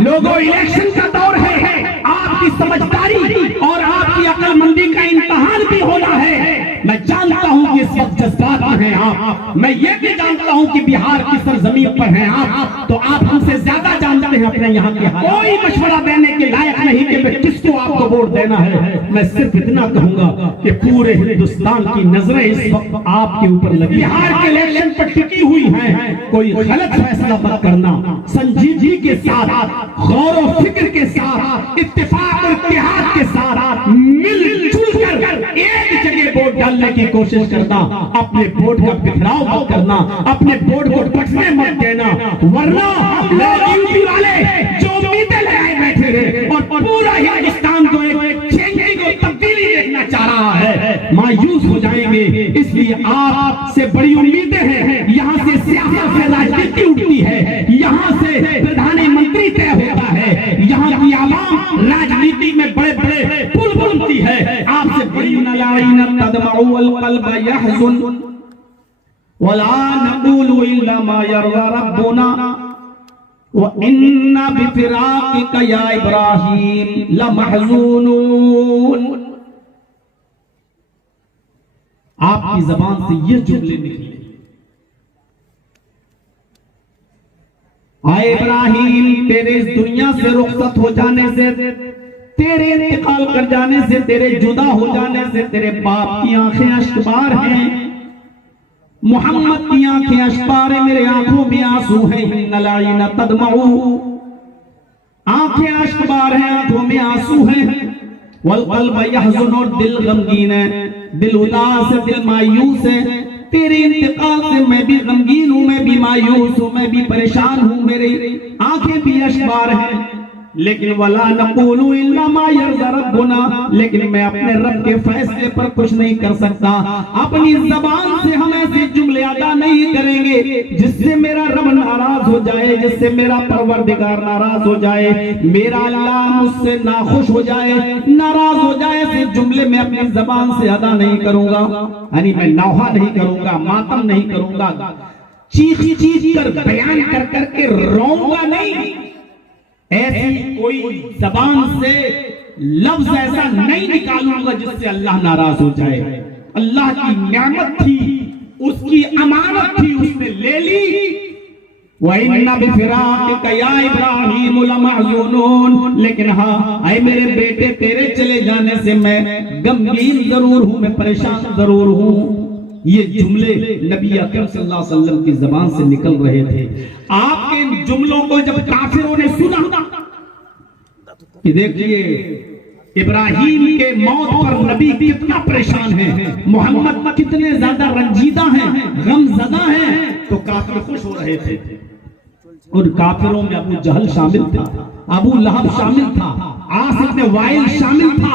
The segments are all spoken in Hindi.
लोगों, इलेक्शन का दौर है, आपकी समझदारी और आपकी अक्लमंदी का इम्तिहान भी होना है। मैं जानता हूं कि इस वक्त जज्बात में हैं आप, मैं ये भी जानता हूं कि बिहार की सरजमीन पर हैं आप, तो आप हमसे ज्यादा जानते हैं अपने यहाँ के हाल। कोई मशवरा देने के लायक नहीं कि मैं किसको आपको वोट देना है। मैं सिर्फ इतना कहूंगा कि पूरे हिंदुस्तान की नजरें इस वक्त आपके ऊपर लगी, बिहार के इलेक्शन पर टिकी हुई हैं। कोई गलत फैसला मत करना, संजीदगी के साथ, गौर व फिक्र के साथ, इत्तेफाक और इत्तेहाद के साथ मिलजुल कर एक जगह वोट डालने की कोशिश करना। अपने वोट का बिखराव मत करना, अपने वोट को बटने मत देना, वरना लोग यूपी वाले जो उम्मीदें लगाए बैठे हैं और पूरा हिंदुस्तान को एक चेंजिंग और तब्दीली देखना चाह रहा है, मायूस हो जाएंगे। इसलिए आपसे बड़ी उम्मीदें हैं। यहाँ से सियासत से राजनीति उठती है, यहाँ से प्रधानमंत्री तय होता है, यहाँ की आवाम राजनीति में बड़े बड़े पुल बनती है। आपसे बड़ी वला नक़ूलु इल्ला मा यर्ज़ा रब्बुना व इन्ना बिफ़िराक़िका या इब्राहीम लमहज़ूनून। आपकी ज़बान से ये जुमले निकले, आए इब्राहिम, तेरे इस दुनिया से रुखसत हो जाने से, तेरे इंतकाल कर जाने से, तेरे जुदा हो जाने से तेरे बाप की आंखें अश्कबार हैं, मोहम्मद की आंखें अश्कबार है, मेरे आंखों में आंसू हैं। नलाइना तदमऊ, आंखें अश्कबार हैं, आंखों में आंसू हैं। वल क़ल्ब यहज़ुन, और दिल गमगीन है, दिल उदास है, दिल मायूस है। तेरे इंतकाल से मैं भी गमगीन हूं, मैं भी मायूस हूं, मैं भी परेशान हूं, मेरी आंखें भी अश्कबार हैं। लेकिन वला नक़ूलु इल्ला मा यर्ज़ा रब्बुना, लेकिन मैं अपने रब के फैसले पर कुछ नहीं कर सकता। अपनी ज़बान से हम ऐसे जुमले अदा नहीं करेंगे जिससे मेरा रब नाराज हो जाए, जिससे मेरा परवरदिगार नाराज हो जाए, मेरा अल्लाह मुझसे नाखुश हो जाए, नाराज हो जाए। ऐसे जुमले मैं अपनी ज़बान से अदा नहीं करूंगा, यानी मैं नौहा नहीं करूंगा, मातम नहीं करूंगा, चीख चीख कर बयान कर करके रोऊंगा नहीं। ऐसी कोई जबान से लफ्ज ऐसा नहीं निकालूंगा जिससे अल्लाह नाराज हो जाए। अल्लाह की नेमत थी, उसकी अमानत थी, उसने ले ली। वइन्ना बिफ़िराक़िका या इब्राहीम लमहज़ूनून, लेकिन हाँ ऐ मेरे बेटे, तेरे चले जाने से मैं गमगीन जरूर हूं, मैं परेशान जरूर हूं। ये जुमले नबी अकरम सल्लल्लाहु अलैहि वसल्लम की जबान से निकल रहे थे। आपके इन जुमलों को जब काफिरों ने सुना कि देखिए इब्राहीम के मौत पर नबी कितना परेशान है, मोहम्मद कितने ज्यादा रंजीदा हैं, गमज़दा हैं, तो काफिर खुश हो रहे थे। और काफिरों में अबू जहल शामिल था, अबू लहब शामिल था, आस इब्न वाइल शामिल था,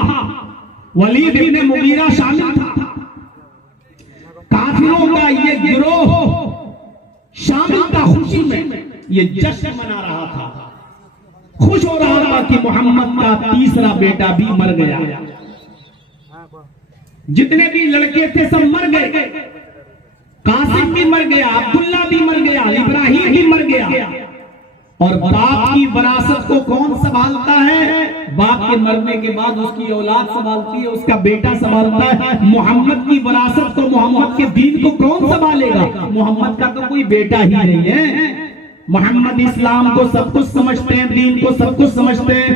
वलीद इब्न मुगीरा शामिल था। काफिरों का ये गिरोह शामिल था खुशी में, ये जश्न मना रहा था, खुश हो रहा था कि मोहम्मद का तीसरा बेटा भी मर गया। जितने भी लड़के थे सब मर गए, कासिम भी मर गया, अब्दुल्ला भी मर गया, इब्राहिम भी मर गया। और बाप की विरासत को कौन संभालता है? बाप के मरने के बाद उसकी औलाद संभालती है, उसका बेटा संभालता है। मोहम्मद की विरासत को, मोहम्मद के दीन को कौन संभालेगा? मोहम्मद का तो कोई बेटा ही नहीं है। मोहम्मद इस्लाम को सब कुछ समझते हैं, दीन को सब कुछ समझते हैं,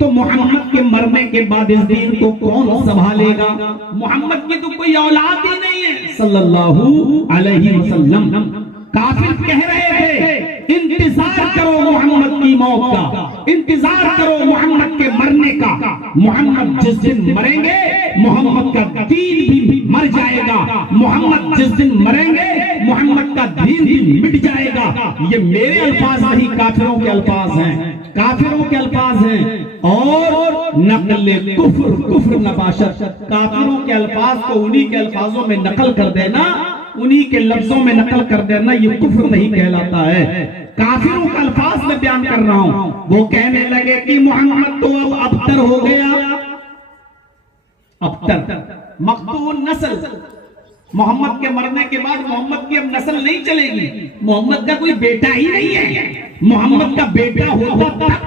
तो मोहम्मद के मरने के बाद इस दीन को कौन संभालेगा? मोहम्मद की तो कोई औलाद ही नहीं है सल्लल्लाहु अलैहि वसल्लम। काफिर कह रहे थे इंतजार करो मोहम्मद की मौत का, इंतजार करो मोहम्मद के मरने का। मोहम्मद जिस दिन मरेंगे मोहम्मद का दीन भी मर जाएगा, मोहम्मद जिस दिन मरेंगे मोहम्मद का दीन भी मिट जाएगा। ये मेरे अल्फाज नहीं, काफिरों के अल्फाज हैं, काफिरों के अल्फाज हैं। और नकल कुफ्र नबाशत, काफिरों के अल्फाज को उन्हीं के अल्फाजों में नकल कर देना, उन्हीं के लफ्जों में नकल कर देना, ये कुफ्र नहीं कहलाता है। काफिरों का अल्फाज में बयान कर रहा हूं। वो कहने लगे कि मोहम्मद तो अब अबतर हो गया, अबतर मक़तूल नस्ल, मोहम्मद के मरने के बाद मोहम्मद की अब नस्ल नहीं चलेगी, मोहम्मद का कोई बेटा ही नहीं है। मोहम्मद का बेटा होता तब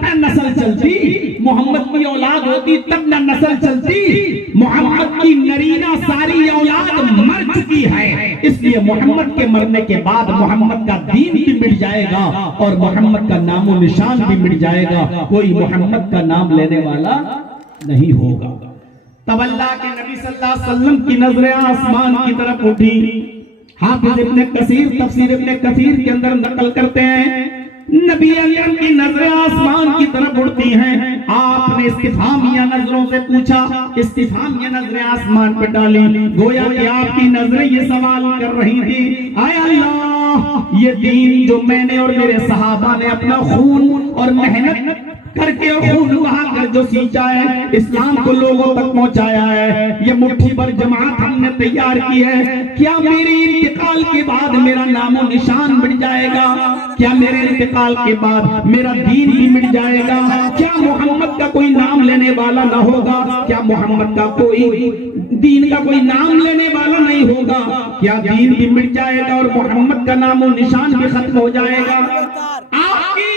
चलती, मोहम्मद की औलाद होती तब ना नस्ल चलती। मोहम्मद की नरीना सारी औलाद मर चुकी है, इसलिए मोहम्मद के मरने के बाद मोहम्मद का दीन भी मिट जाएगा और मोहम्मद का नामो निशान भी मिट जाएगा, कोई मोहम्मद का नाम लेने वाला नहीं होगा। तब अल्लाह के नबी सल्लल्लाहु अलैहि वसल्लम की नजरें आसमान की तरफ उठी। हाफिज इब्ने कसीर तफसीर इब्ने कसीर के अंदर नकल करते हैं, नबी अकरम की नजरें आसमान की तरफ उड़ती हैं। आपने इस्तिफामिया नजरों से पूछा, इस्तिफामिया नजरें आसमान पर डाली, गोया कि आपकी नजरें ये सवाल कर रही थी, आय अल्लाह, ये दीन जो मैंने और मेरे सहाबा ने अपना खून और मेहनत करके और खून बहाकर जो सींचा है, इस्लाम को लोगों तक पहुंचाया है, ये मुट्ठी भर जमात हमने तैयार की है, क्या मेरे इंतकाल के बाद मेरा नामो निशान मिट जाएगा? क्या मेरे इंतकाल के बाद मेरा दीन भी मिट जाएगा? क्या मोहम्मद का कोई नाम लेने वाला ना होगा? क्या मोहम्मद का कोई दीन का कोई नाम लेने वाला नहीं होगा? क्या दीन भी मिट जाएगा और मोहम्मद का नामो निशान भी खत्म हो जाएगा? आपकी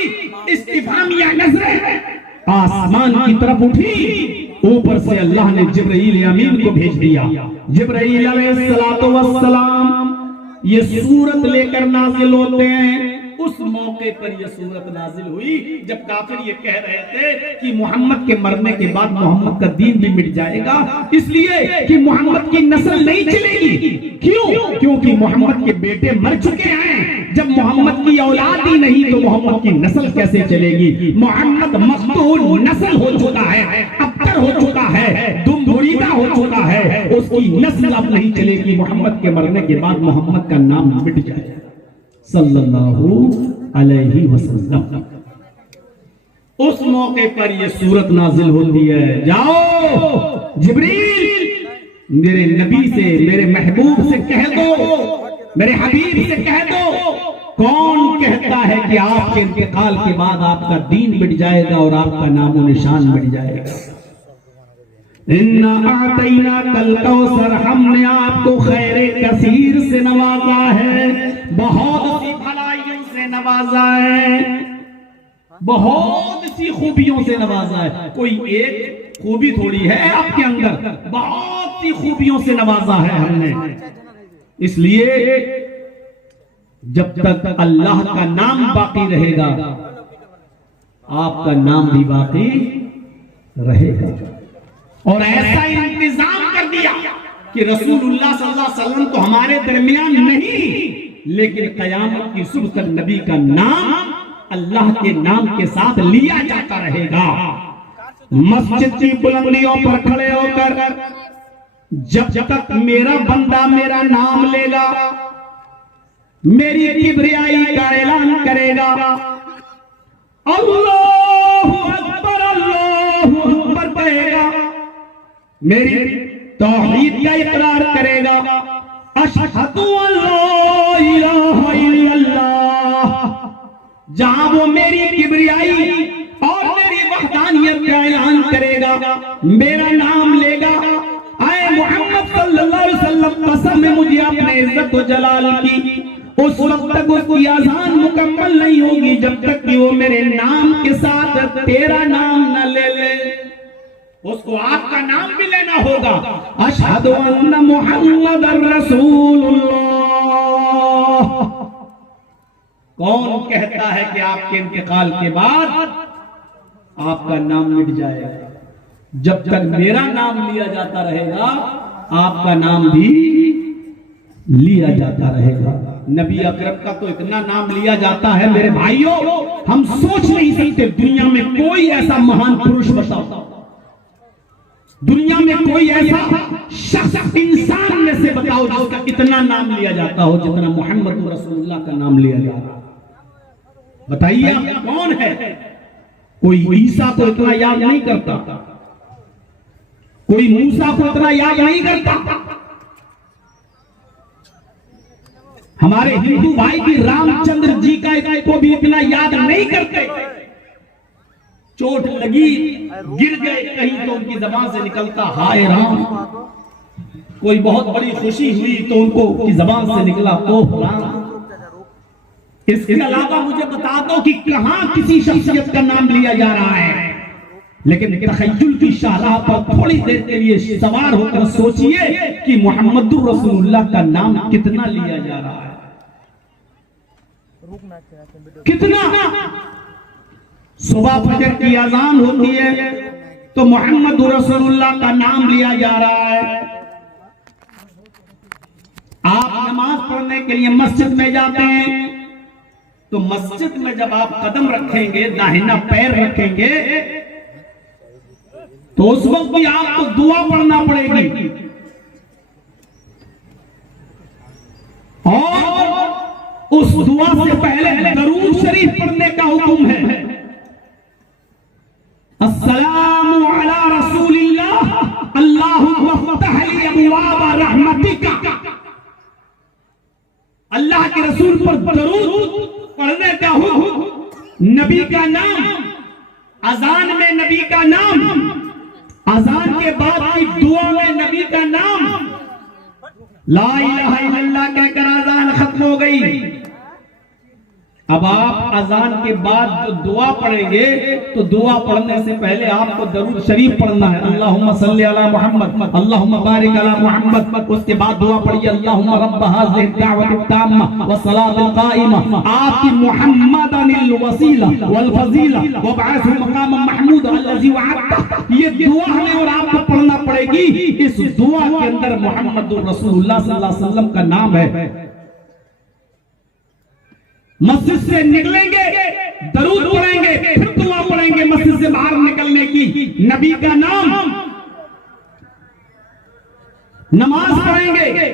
इस्तिफामिया नजरें आसमान की तरफ उठी, ऊपर से अल्लाह ने जिब्राईल अमीन को भेज दिया। जिब्राईल अलैहिस्सलातु वस्सलाम ये सूरत लेकर नाजिल होते हैं। उस मौके पर यह सूरत नाजिल हुई जब काफिर ये कह रहे थे कि मोहम्मद के मरने के बाद मोहम्मद का दीन भी मिट जाएगा, इसलिए कि मोहम्मद की नस्ल नहीं चलेगी। क्यों? क्योंकि मोहम्मद के बेटे मर चुके हैं। जब मोहम्मद की औलाद ही नहीं तो मोहम्मद की नस्ल कैसे चलेगी? मोहम्मद मखतूल नस्ल हो चुका है, अबतर हो चुका है, दुम्बुरीदा हो चुका है, उसकी नस्ल अब नहीं चलेगी। मोहम्मद के मरने के बाद मोहम्मद का नाम मिट जाएगा सल्लल्लाहु अलैहि वसल्लम। उस मौके पर यह सूरत नाजिल होती है। जाओ जिब्रील, मेरे नबी से, मेरे महबूब से कह दो, मेरे हबीब से कह दो, कौन कहता है कि आपके इंतकाल के बाद आपका दीन मिट जाएगा और आपका नामो निशान मिट जाएगा? इन्ना आतैना कल कौसर, हमने आपको खैरे कसीर से नवाजा है, बहुत सी भलाइयों से नवाजा है, बहुत सी खूबियों से नवाजा है। कोई एक खूबी थोड़ी है आपके अंदर, बहुत सी खूबियों से नवाजा है हमने। इसलिए जब तक अल्लाह का नाम बाकी रहेगा, आपका नाम भी बाकी रहेगा। और ऐसा इंतजाम कर दिया कि रसूलुल्लाह सल्लल्लाहु अलैहि वसल्लम तो हमारे दरमियान नहीं, लेकिन कयामत की सुबह तक नबी का नाम अल्लाह के नाम के साथ लिया जाता रहेगा। मस्जिद की बुलंदियों पर खड़े होकर जब तक मेरा बंदा मेरा नाम लेगा, मेरी किबरियाई का ऐलान करेगा, अल्लाहु अकबर कहेगा, मेरी तौहीद का इकरार करेगा, अशहदु अल्ला इलाहा इल्लल्लाह, जहां वो मेरी किबरियाई और मेरी वहदानियत का ऐलान करेगा, मेरा नाम लेगा, आए मोहम्मद सल्लल्लाहु अलैहि वसल्लम कसम है मुझे अपने इज्जत व जलाल की, उस वक्त तक उसकी अज़ान मुकम्मल नहीं होगी जब तक कि वो मेरे नाम के साथ तेरा नाम न ले ले। उसको आपका नाम भी लेना होगा। अशहदु अन्ना मुहम्मदर रसूलुल्लाह। कौन कहता है कि आपके इंतकाल के बाद आपका नाम मिट जाएगा? जब तक मेरा नाम लिया जाता रहेगा, आपका नाम भी लिया जाता रहेगा। नबी अकरम का तो इतना नाम लिया जाता है मेरे भाइयों, हम सोच नहीं सकते। दुनिया में कोई ऐसा महान पुरुष बताओ, दुनिया में कोई ऐसा शख्स इंसान में से बताओ जिसका इतना नाम लिया जाता हो जितना मोहम्मद रसूलुल्लाह का नाम लिया जाता है। बताइए आप कौन है? कोई ईसा को इतना याद नहीं करता, कोई मूसा को इतना याद नहीं करता, हमारे हिंदू भाई भी रामचंद्र जी का को भी इतना याद नहीं करते। चोट लगी, गिर गए कहीं तो उनकी जबान से निकलता हाय राम, कोई बहुत बड़ी खुशी हुई तो उनको की जबान से निकला ओह राम। इसके अलावा मुझे बता दो कि कहां किसी शख्सियत का नाम लिया जा रहा है? लेकिन तखय्युल की शाहराह पर थोड़ी देर के लिए सवार होकर सोचिए कि मुहम्मदुर रसूलुल्लाह का नाम कितना लिया जा रहा है, कितना। सुबह फजर की अजान होती है तो मुहम्मदुर रसूलुल्लाह का नाम लिया जा रहा है। आप नमाज पढ़ने के लिए मस्जिद में जाते हैं तो मस्जिद में जब आप कदम रखेंगे, दाहिना पैर रखेंगे, तो उस वक्त भी आपको दुआ पढ़ना पड़ेगी और उस दुआ से पहले दरूद शरीफ पढ़ने का हुक्म है। अस्सलामु अला रसूलिल्लाह अल्लाहुम्मा फ़तह ली अबवाब रहमतिका। अल्लाह के रसूल पर दरूद पढ़ने का हुक्म, नबी का नाम, अजान में नबी का नाम, अजान के बाद की दुआ में नबी का नाम, ला इलाहा इल्लल्लाह कहकर अजान खत्म हो गई। अब आप अजान के बाद जो दुआ पढ़ेंगे तो दुआ पढ़ने से पहले आपको दरूद शरीफ पढ़ना है, अल्लाहुम्मा सल्ली अला मुहम्मद अल्लाहुम्मा बारिक अला मुहम्मद। उसके बाद दुआ पढ़िए, अल्लाहुम्मा रब्ब हाज़िहि दावति ताम्मा व सलातिल काइमा आति मुहम्मदनिल वसीला वल फजीला व बअसहु मकाम महमूद अल्लज़ी वअदता। ये दुआ हमें और आपको पढ़ना पड़ेगी। इस दुआ के अंदर मुहम्मदुर रसूलुल्लाह सल्लल्लाहु अलैहि वसल्लम का नाम है। मस्जिद से निकलेंगे, दरूद पढ़ेंगे, फिर दुआ पढ़ेंगे। मस्जिद से बाहर निकलने की नबी का नाम, नमाज पढ़ेंगे,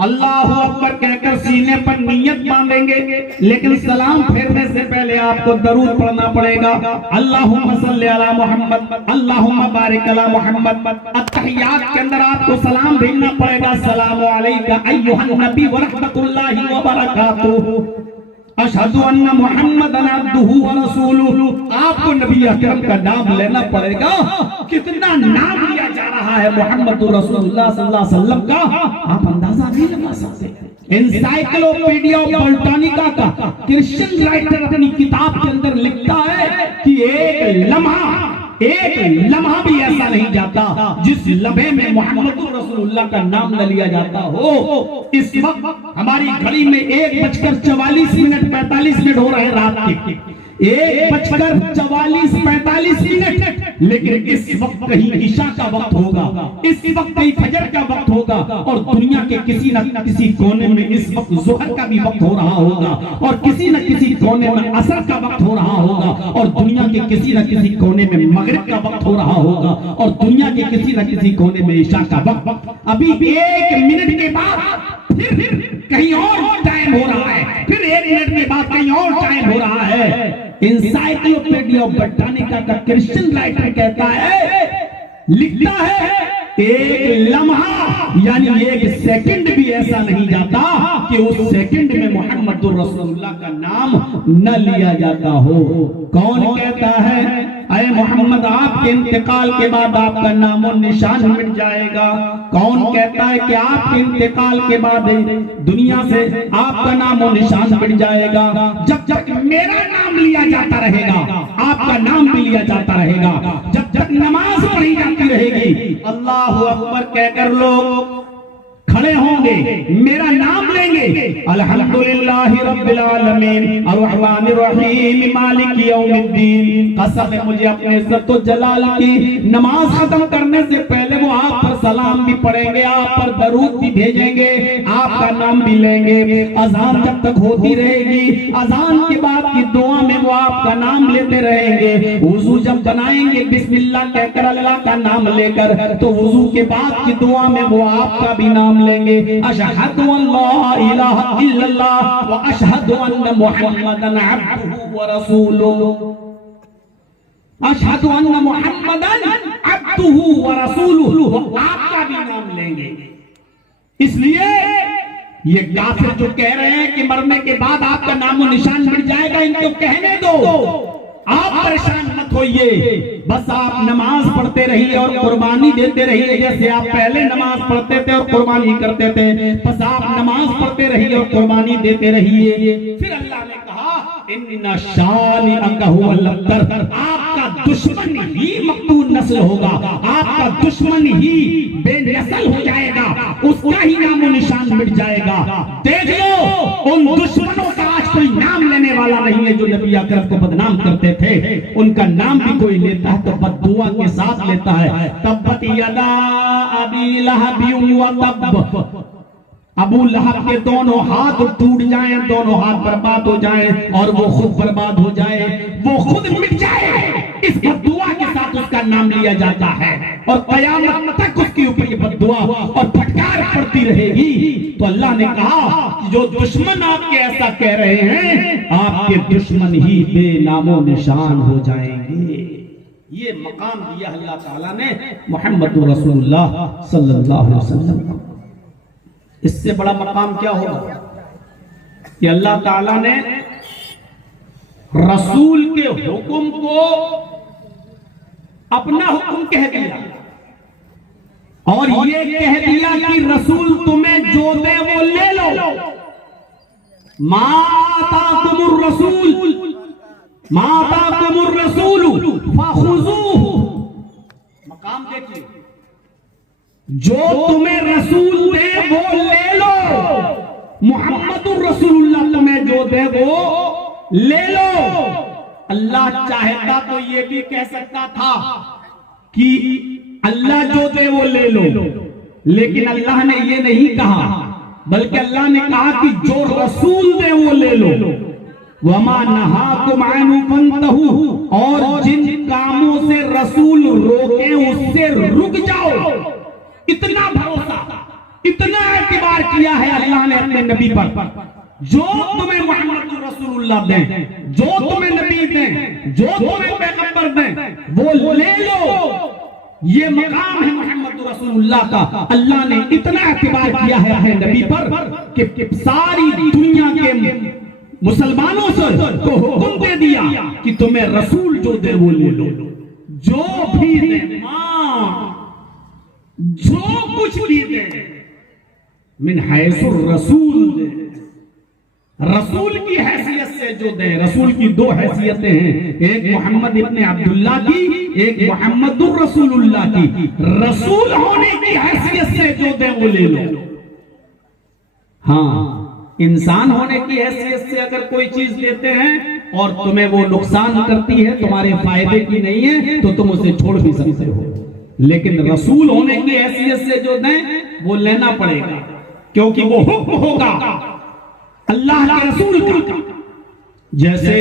अल्लाहु अकबर कहकर सीने पर नियत बांधेंगे, लेकिन सलाम फेरने से पहले आपको दरूद पढ़ना पड़ेगा, अल्लाहुम्मा सल्ली अला मुहम्मद अल्लाहुम्मा बारिक अला मुहम्मद। अत्तहियात के अंदर आपको सलाम भेजना पड़ेगा, अस्सलामु अलैका अय्युहन नबी व रहमतुल्लाहि व बरकातुहू अशहदु अन्ना मुहम्मदन अब्दुहु व रसूलुहु। आपको नबी अकरम का नाम लेना पड़ेगा। कितना नाम लिया जा रहा है मुहम्मदुर रसूलुल्लाह सल्लल्लाहु अलैहि वसल्लम का, आप अंदाजा नहीं लगा सकते। एनसाइक्लोपीडिया ब्रिटानिका का क्रिश्चियन राइटर अपनी किताब के अंदर लिखता है कि एक लम्हा भी ऐसा नहीं जाता जिस लम्हे में मुहम्मदुर रसूलुल्लाह का नाम न लिया जाता हो। इस वक्त हमारी घड़ी में 1:44 हो रहे हैं रात के, 1:44, लेकिन इस वक्त कहीं ईशा का वक्त होगा, इस वक्त कहीं फजर का वक्त होगा, और दुनिया के किसी न किसी कोने में इस वक्त ज़ोहर का भी वक्त हो रहा होगा, और किसी न किसी कोने में असर का वक्त हो रहा होगा, और दुनिया के किसी न किसी कोने में मगरिब का वक्त हो रहा होगा, और दुनिया के किसी न किसी कोने में ईशा का वक्त। अभी 1 मिनट के बाद फिर कहीं और टाइम हो रहा है, फिर 1 मिनट के बाद कहीं और टाइम हो रहा है। एनसाइक्लोपीडिया ब्रिटानिका का क्रिश्चियन राइटर कहता है, लिखता है, एक लम्हा यानी 1 सेकंड भी ऐसा नहीं जाता कि उस सेकंड में मुहम्मदुर रसूलुल्लाह का नाम न लिया जाता हो। कौन कहता है, अरे मोहम्मद आपके इंतकाल के बाद आपका नामो निशान मिट जाएगा? कौन कहता है कि आपके इंतकाल के बाद दुनिया से आपका नामो निशान मिट जाएगा? जब तक मेरा नाम लिया जाता रहेगा, आपका नाम भी लिया जाता रहेगा, जब तक नमाज पढ़ी जाती रहेगी, अल्लाहु अकबर कहकर लोग खड़े होंगे, मेरा नाम लेंगे, अल्हम्दुलिल्लाहि रब्बिल आलमीन अर्रहमानिर रहीम मालिक यौमिद्दीन। कसम है मुझे अपने इज्जत व जलाल की, नमाज खत्म करने से पहले वो आप पर सलाम भी पढ़ेंगे, आप पर दरूद भी भेजेंगे, आपका नाम भी लेंगे। अजान जब तक होती रहेगी, अजान के बाद की दुआ में वो आपका नाम लेते रहेंगे। वुजू जब बनाएंगे बिस्मिल्लाह कहकर, अल्लाह का नाम लेकर, तो वुजू के बाद की दुआ में वो आपका भी नाम लेंगे। अशहदु अल्ला इलाहा इल्लल्लाह व अशहदु अन्ना मुहम्मदन अब्दुहु व रसूलुहु। अशहदु अन्ना मुहम्मदन अब्दुहु व रसूलुहु, आपका भी नाम लेंगे। इसलिए ये काफिर जो कह रहे हैं कि मरने के बाद आपका नामो निशान मिट जाएगा, इनको कहने दो, आप परेशान मत होइए। बस आप नमाज पढ़ते रहिए और कुर्बानी देते रहिए, जैसे आप पहले नमाज पढ़ते थे और कुर्बानी करते थे। बस आप नमाज पढ़ते रहिए और कुर्बानी देते रहिए। फिर अल्लाह ने कहा, इन्ना शानिअक हुवल अब्तर, आपका दुश्मन ही मकतूल नस्ल होगा, आपका दुश्मन ही बेनस्ल हो जाएगा, उसका ही नामो निशान मिट जाएगा। देख लो उन दुश्मनों का आज कोई नाम लेने वाला नहीं है जो नबी अकरम को बदनाम करते थे। उनका नाम भी कोई लेता है तो बद्दुआ के साथ लेता है। तब्बत यदा अबी लहब व तब, अबू लहब के दोनों हाथ टूट जाएं, दोनों हाथ बर्बाद हो जाएं और वो खुद बर्बाद हो जाए, वो खुद मिट जाए, इस बद्दुआ के साथ उसका नाम लिया जाता है और कयामत तक उसके ऊपर ये बद्दुआ और फटकार पड़ती रहेगी। तो अल्लाह ने कहा कि जो दुश्मन आपके ऐसा कह रहे हैं, आपके दुश्मन ही बेनामो निशान हो जाएंगे। ये मकाम दिया अल्लाह ताला ने मोहम्मद रसूलुल्लाह सल्लल्लाहु अलैहि वसल्लम को। इससे बड़ा मकाम क्या होगा कि अल्लाह ताला ने रसूल के हुक्म को अपना हुक्म कह दिया और ये कह दिया कि रसूल तुम्हें जो दे वो ले लो। माताकुमुर रसूल माताकुमुर रसूल फखुजूहु। मकाम देखिए, जो तुम्हें रसूल दे वो ले लो। मुहम्मदुर रसूलुल्लाह तुम्हें जो दे वो ले लो। अल्लाह चाहता तो ये भी कह सकता था कि अल्लाह जो दे वो ले लो, लेकिन अल्लाह ने ये नहीं कहा, बल्कि अल्लाह ने कहा कि जो रसूल दे वो ले लो। वमा नहाकुम अन्हु फंतहू, और जिन कामों से रसूल रोके उससे रुक जाओ। इतना भरोसा, इतना एतबार किया है अल्लाह ने अपने नबी पर। जो तुम्हें मोहम्मद रसूलुल्लाह दें, जो तुम्हें नबी दें, जो तुम्हें पैगंबर दें, वो ले लो। ये मकाम है मोहम्मद रसूलुल्लाह का। अल्लाह ने इतना एतबार किया है अपने नबी पर कि सारी दुनिया के मुसलमानों से को हुक्म दे दिया कि तुम्हें रसूल जो दे वो ले लो। जो भी दे, जो कुछ भी दे, मिन हैसुर रसूल दे, रसूल की हैसियत से जो दे। रसूल की दो हैसियतें हैं, एक मोहम्मद इब्ने अब्दुल्लाह की, एक मोहम्मदुर रसूलुल्लाह की। रसूल होने की हैसियत से जो दे वो ले लो। हाँ, इंसान होने की हैसियत से अगर कोई चीज देते हैं और तुम्हें वो नुकसान करती है, तुम्हारे फायदे की नहीं है, तो तुम उसे छोड़ भी सकते हो। लेकिन रसूल होने की हैसियत से जो दें वो लेना पड़ेगा, क्योंकि वो हुक्म होगा अल्लाह के रसूल का। जैसे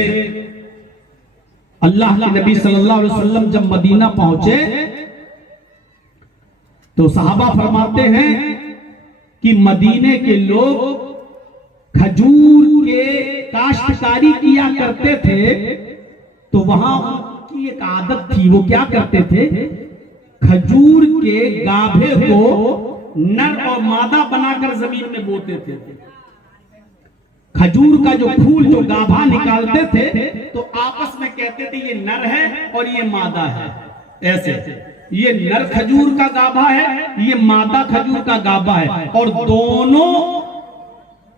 अल्लाह के नबी सल्लल्लाहु अलैहि वसल्लम जब मदीना पहुंचे तो सहाबा फरमाते हैं कि मदीने के लोग खजूर के काश्तकारी किया करते थे। तो वहां उनकी एक आदत थी, वो क्या करते थे, खजूर के गाभे को नर और मादा बनाकर जमीन में बोते थे। खजूर का जो फूल, जो गाभा निकालते थे, तो आपस में कहते थे ये नर है और ये मादा है। ऐसे ये नर खजूर का गाभा है, ये मादा खजूर का गाभा है, और दोनों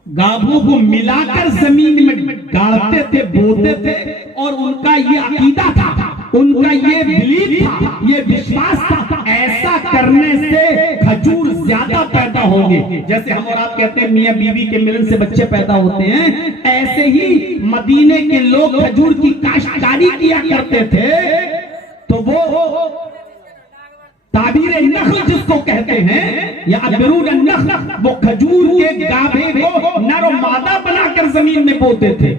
गाभों को मिलाकर जमीन में गाड़ते थे, बोते थे। और उनका ये अकीदा था, उनका ये बिलीफ था, ये विश्वास था, ऐसा करने से खजूर ज्यादा पैदा होंगे। जैसे हम और आप कहते हैं मियां बीवी के मिलन से बच्चे पैदा होते हैं, ऐसे ही मदीने के लोग खजूर की काश्तकारी किया करते थे। तो वो ताबीर नख्ल जिसको कहते हैं, या अबरून नख्ल, वो खजूर के गाभे को नर और मादा बनाकर जमीन में बोते थे।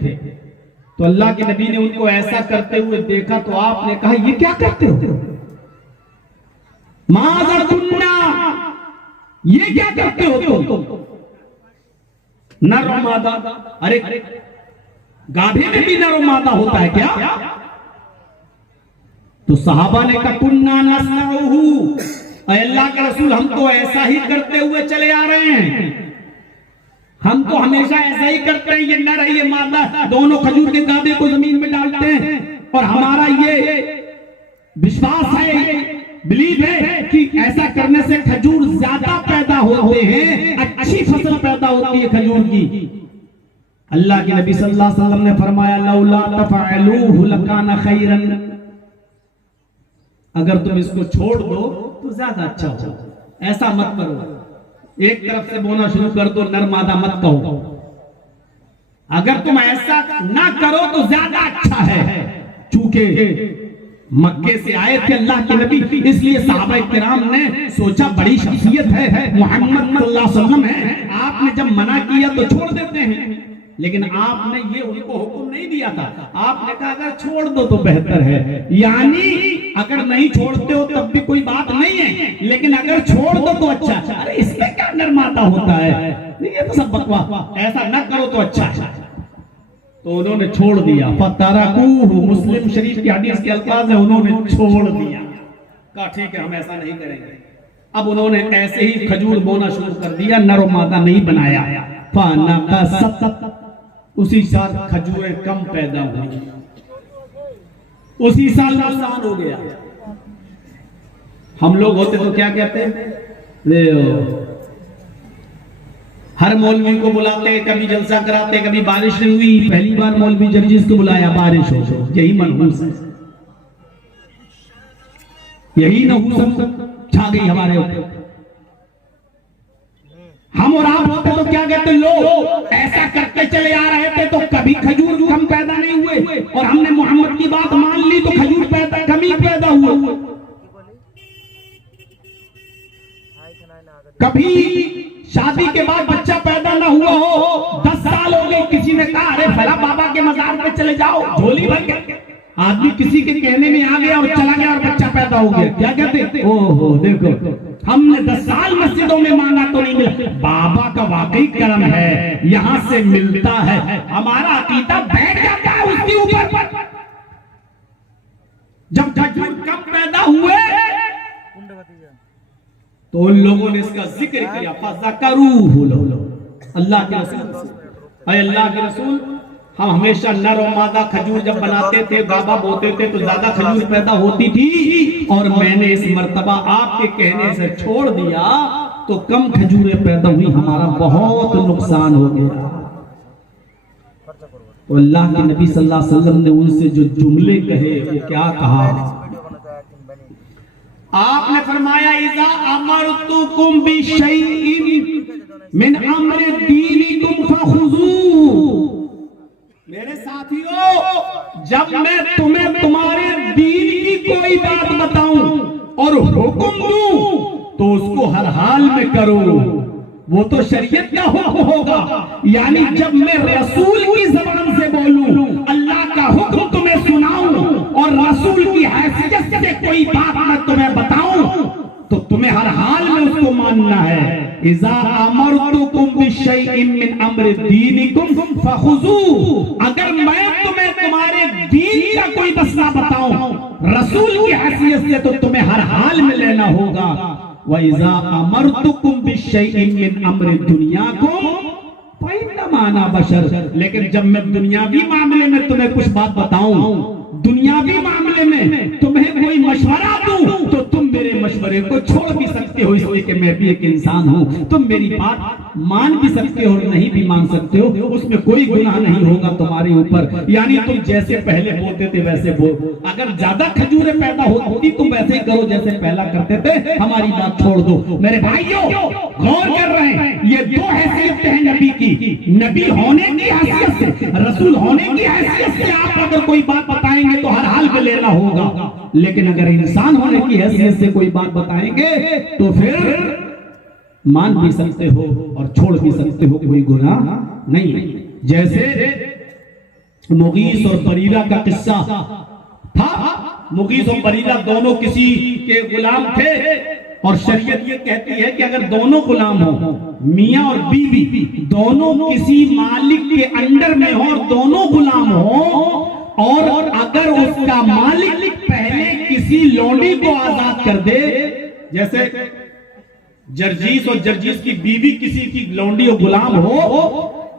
तो अल्लाह के नबी ने उनको ऐसा करते हुए देखा तो आपने कहा ये क्या करते हो, माज़ा कुन्ना, ये क्या करते हो तुम, नर और मादा। अरे गाभे में भी नर और मादा होता है क्या? तो सहाबा ने कहा कुन्ना नस्नऊहु, अल्लाह के रसूल हम तो ऐसा ही करते हुए चले आ रहे हैं, हम तो हमेशा ऐसा ही करते हैं। ये नर है ये मादा, दोनों खजूर के गाभे को जमीन में डालते हैं, और हमारा ये विश्वास है, बिलीव है कि ऐसा करने से खजूर ज्यादा पैदा होते हैं, अच्छी फसल पैदा होती है खजूर की। अल्लाह के नबी सल्लल्लाहु अलैहि वसल्लम ने फरमाया लौला तफअलूहु लकाना खैरन, अगर तुम इसको छोड़ दो तो ज्यादा अच्छा हो। ऐसा मत करो, एक तरफ से बोना शुरू कर दो, नर मादा मत कहो। अगर तुम ऐसा ना करो तो ज्यादा अच्छा है। चूंकि मक्के से आए थे अल्लाह के नबी, इसलिए सहाबा किराम ने सोचा बड़ी शख्सियत है, मोहम्मद सल्लल्लाहु अलैहि वसल्लम है, आपने जब मना किया तो छोड़ देते हैं। लेकिन आपने ये उनको हुक्म नहीं दिया था, आपने कहा अगर छोड़ दो तो बेहतर है। यानी अगर नहीं छोड़ते हो तब भी कोई बात नहीं है, लेकिन अगर छोड़ दो तो अच्छा। अरे इसमें क्या नरमाता होता है, ये तो सब बकवास, ऐसा ना करो तो अच्छा है। तो उन्होंने छोड़ दिया। फतरकूहु, मुस्लिम शरीफ की हदीस के अल्फाज है, उन्होंने छोड़ दिया। कहा ठीक है हम ऐसा नहीं करेंगे। अब उन्होंने ऐसे ही खजूर बोना शुरू कर दिया, नर मादा नहीं बनाया। उसी साल खजूरें कम पैदा हुई, उसी साल नुकसान हो गया। हम लोग होते तो क्या कहते हैं, हर मौलवी को बुलाते, कभी जलसा कराते, कभी बारिश नहीं हुई, पहली बार मौलवी जर्जिस को बुलाया, बारिश हो, यही मनहूस है, यही नहूसत छा गई हमारे ऊपर। हम और आप होते तो क्या कहते, लोग ऐसा करते चले आ रहे थे तो कभी खजूर कम पैदा नहीं हुए, और हमने मोहम्मद की बात मान ली तो खजूर कम ही पैदा हुए। कभी शादी के बाद बच्चा पैदा ना हुआ हो, 10 साल हो गए, किसी ने कहा अरे फला बाबा के मजार पे चले जाओ, झोली भर के, आदमी किसी के कहने में आ गया और चला गया और बच्चा पैदा हो गया। क्या कहते, ओहो देखो हमने 10 साल मस्जिदों में मांगा तो नहीं मिला। बाबा का वाकई करम है, यहाँ से मिलता है, हमारा अकीदा बैठ जाता है उसके ऊपर। जब खजूर कम पैदा हुए तो उन लोगों ने इसका जिक्र किया, फज़करूहु अल्लाह के रसूल, अल्लाह के रसूल, हम हमेशा नर और मादा खजूर जब बनाते थे, बाबा बोते थे तो ज्यादा खजूर पैदा होती थी, और मैंने इस मर्तबा आपके कहने से छोड़ दिया तो कम खजूरें पैदा हुई, हमारा बहुत नुकसान हो गया। तो अल्लाह के नबी सल्लल्लाहु अलैहि वसल्लम ने उनसे जो जुमले कहे, वो क्या कहा, आपने फरमाया इज़ा अमरतुकुम बिशैइन मिन अम्रि दीनिकुम फखुज़ू। मेरे साथियों, जब मैं तुम्हें तुम्हारे दीन की कोई बात बताऊं और हुक्म दूं तो उसको हर हाल में करो, वो तो शरीयत का हुक्म होगा। यानी जब मैं रसूल की ज़बान से बोलूं, अल्लाह का हुक्म तुम्हें सुनाऊं और रसूल की हैसियत से कोई बात मैं तुम्हें बताऊं तो तुम्हें हर हाल में उसको मानना है। इज़ा अमरतुकुम बिशैइन मिन अम्रि दीनिकुम फखुज़ू, अगर मैं तुम्हें तुम्हारे दीन का कोई मसला बताऊं रसूल की हैसियत से तो तुम्हें हर हाल में लेना होगा। व इज़ा अमरतुकुम बिशैइन मिन अम्रि दुनियाकुम फइन्नमा बशर, लेकिन जब मैं दुनियावी मामले में तुम्हें कुछ बात बताऊं, दुनियावी मामले में तुम्हें कोई मशवरा दूं तो तुम मेरे मशवरे को छोड़ भी सकते हो, इसलिए कि मैं भी एक इंसान हूं। तुम मेरी बात मान भी सकते हो और नहीं भी मान सकते हो, उसमें कोई गुनाह नहीं होगा तुम्हारे ऊपर। यानी तुम जैसे पहले बोलते थे वैसे बोल, अगर ज्यादा खजूरें पैदा होती तुम वैसे ही करो जैसे पहला करते थे, हमारी बात छोड़ दो। मेरे भाइयों गौर कर रहे हैं, ये दो हैसियत है नबी की, नबी होने की हैसियत से, रसूल होने की हैसियत से आप अगर कोई बात बताएंगे तो हर हाल में लेना होगा, लेकिन अगर इंसान होने की हैसियत से कोई बात बताएंगे तो फिर मान भी सकते हो और छोड़ भी सकते हो, कोई गुनाह नहीं। जैसे मुगीस और बरीरा का किस्सा था, मुगीस और बरीरा दोनों किसी के गुलाम थे, और शरीयत ये कहती है कि अगर दोनों गुलाम हो, मियां और बीवी दोनों किसी मालिक के अंडर में हो और दोनों गुलाम हो, और अगर उसका मालिक पहले किसी लौंडी को आजाद कर दे, जैसे जर्जीस और जर्जीस की बीवी किसी की लौंडी और गुलाम हो,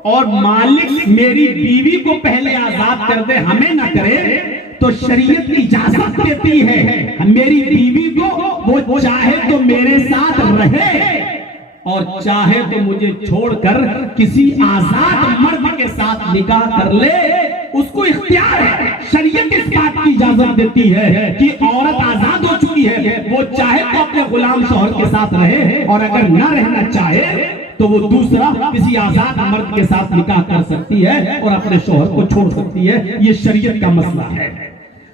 और मालिक मेरी बीवी को पहले आजाद कर दे, हमें ना करे, तो शरीयत इजाजत देती है मेरी बीवी को, वो चाहे तो मेरे साथ रहे और चाहे तो मुझे छोड़कर किसी आजाद मर्द के साथ निकाह कर ले, उसको इख्तियार है। शरीयत इस बात की इजाजत देती है कि औरत आजाद हो चुकी गुलाम शौहर के साथ रहे, और अगर ना रहना चाहे तो वो दूसरा किसी आजाद मर्द के साथ निकाह कर सकती है और अपने शौहर को छोड़ सकती है। ये शरीयत का मसला है।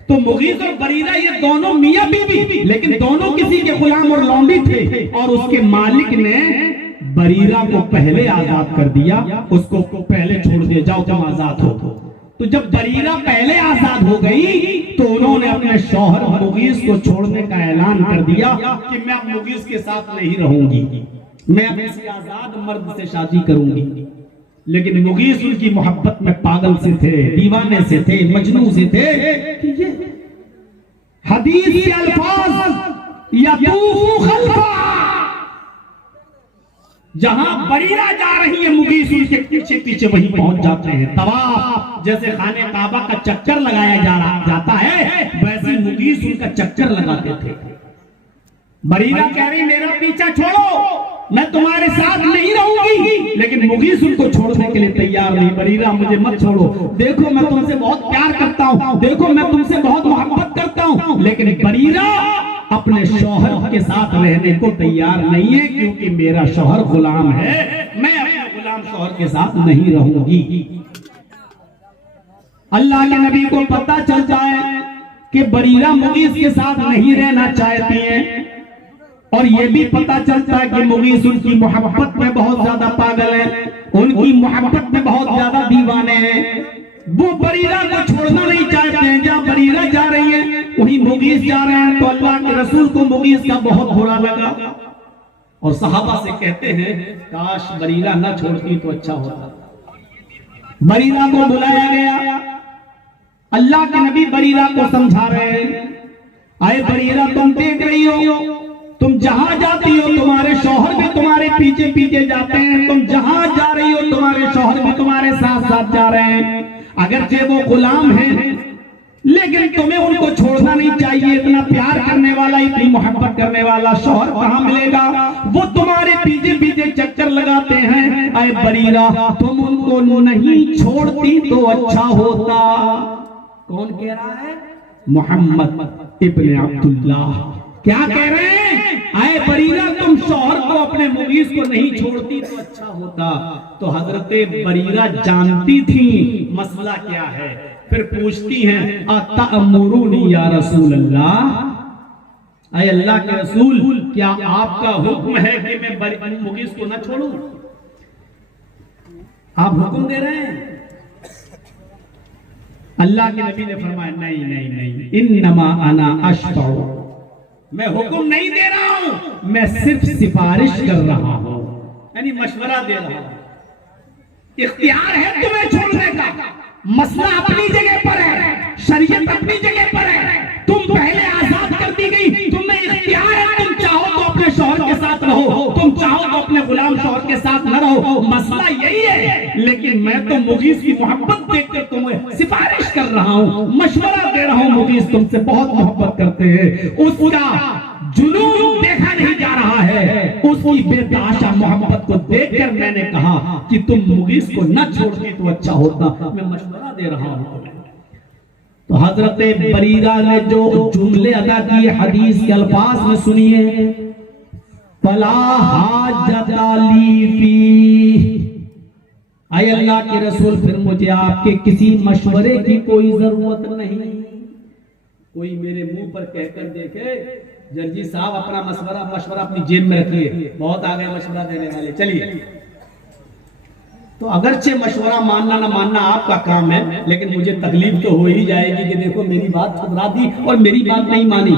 तो मुगीस और बरीरा ये दोनों मियां बीवी, लेकिन दोनों किसी के गुलाम और लौंडी थे, और उसके मालिक ने बरीरा को पहले आजाद कर दिया, उसको पहले छोड़ दिया, जाओ तुम आजाद हो। तो जब बरीरा पहले आजाद हो गई तो उन्होंने अपने शौहर मुगीस को छोड़ने का ऐलान कर दिया कि मैं अब मुगीस के साथ नहीं रहूंगी, मैं अब किसी आजाद मर्द से शादी करूंगी। लेकिन मुगीस उनकी मोहब्बत में पागल से थे, दीवाने से थे, मजनू से थे। हदीस के अल्फाज यतूफु खल्फा, जहां बरीरा जा रही है मुगीस उनके पीछे पीछे वहीं पहुंच जाते हैं। तवाफ जैसे खाने काबा का चक्कर लगाया जाता है, वैसे मुगीस उनका चक्कर लगाते थे। बरीरा कह रही मेरा पीछा छोड़ो, मैं तुम्हारे साथ नहीं रहूंगी, लेकिन मुगीस उनको छोड़ने के लिए तैयार नहीं। बरीरा मुझे मत छोड़ो, देखो मैं तुमसे बहुत प्यार करता हूं, देखो मैं तुमसे बहुत मोहब्बत करता हूं। लेकिन बरीरा अपने शौहर के साथ रहने को तैयार नहीं है, क्योंकि मेरा शौहर गुलाम है, मैं अपने गुलाम शौहर के साथ नहीं रहूंगी। अल्लाह के नबी को पता चल जाए कि बरीरा मुगीस के साथ नहीं रहना चाहती है, और ये भी पता चलता है कि मुगीस उनकी मोहब्बत में बहुत ज्यादा पागल है, उनकी मोहब्बत में बहुत ज्यादा दीवाने हैं। वो बरीरा को छोड़ना नहीं चाहते हैं। जहां बरीरा जा रही है वहीं मुगीस जा रहे हैं। तो अल्लाह के रसूल को मुगीस का बहुत बुरा लगा, और सहाबा से कहते हैं काश बरीरा न छोड़ती तो अच्छा होता। बरीरा को बुलाया गया, अल्लाह के नबी बरीरा को समझा रहे हैं, आए बरीरा तुम देख रही हो, तुम जहां जाती हो तुम्हारे शौहर भी तुम्हारे पीछे पीछे जाते हैं, तुम जहां जा रही हो तुम्हारे शौहर भी तुम्हारे साथ साथ जा रहे हैं। अगरचे वो गुलाम हैं, लेकिन तुम्हें उनको छोड़ना नहीं चाहिए। इतना प्यार करने वाला, इतनी मोहब्बत करने वाला शौहर कहां मिलेगा? वो तुम्हारे पीछे पीछे चक्कर लगाते हैं। आए बरीरा तुम उनको नहीं छोड़ती तो अच्छा होता। कौन कह रहा है? मोहम्मद इब्ने अब्दुल्लाह क्या कह रहे हैं? आए बरीरा तुम शौहर को अपने मुगीस को नहीं छोड़ती तो अच्छा होता। तो हजरते बरीरा जानती थी मसला क्या है, फिर पूछती हैं अतअमुरुनी या रसूल अल्लाह, आए अल्लाह के रसूल क्या आपका हुक्म है कि मैं मुगीस को न छोड़ूं? आप हुक्म दे रहे हैं? अल्लाह के नबी ने फरमाया नहीं नहीं नहीं, इन्नमा अना अशफअ, मैं हुक्म नहीं दे रहा हूं, मैं सिर्फ सिफारिश कर रहा हूं, यानी मशवरा दे रहा हूं। इख्तियार है तुम्हें छोड़ने का, मसला अपनी जगह पर है, शरीयत अपनी जगह पर है। तुम पहले आजाद कर दी गई, तुम्हें इख्तियार है, तुम चाहो तो अपने शौहर के साथ रहो, तुम चाहो तो अपने गुलाम शौहर के साथ न रहो, मसला यही है। लेकिन मैं तो मुगीस की मोहब्बत देखकर तुम्हें सिफारिश कर रहा हूं, मशवरा दे रहा हूं। मुगीस तुमसे बहुत मोहब्बत करते हैं, उसका जुनून देखा नहीं जा रहा है, उसकी बेतहाशा मोहब्बत को देखकर मैंने कहा कि तुम मुगीस को न छोड़ती तो अच्छा होता, मैं मशवरा दे रहा हूं। तो हजरत बरीरा ने जो जुमले अदा किए हदीस के अल्फाज में सुनिए, फला हाजता ली फी, आए अल्लाह के रसूल फिर मुझे आपके किसी मशवरे की कोई जरूरत नहीं। कोई मेरे मुंह पर कहकर देखे जर्जी साहब अपना मशवरा अपनी जेब में रखिए, बहुत आ गए मशवरा देने वाले, चलिए। तो अगरचे मशवरा मानना ना मानना आपका काम है, लेकिन मुझे तकलीफ तो हो ही जाएगी कि देखो मेरी बात ठुकरा दी और मेरी बात नहीं मानी।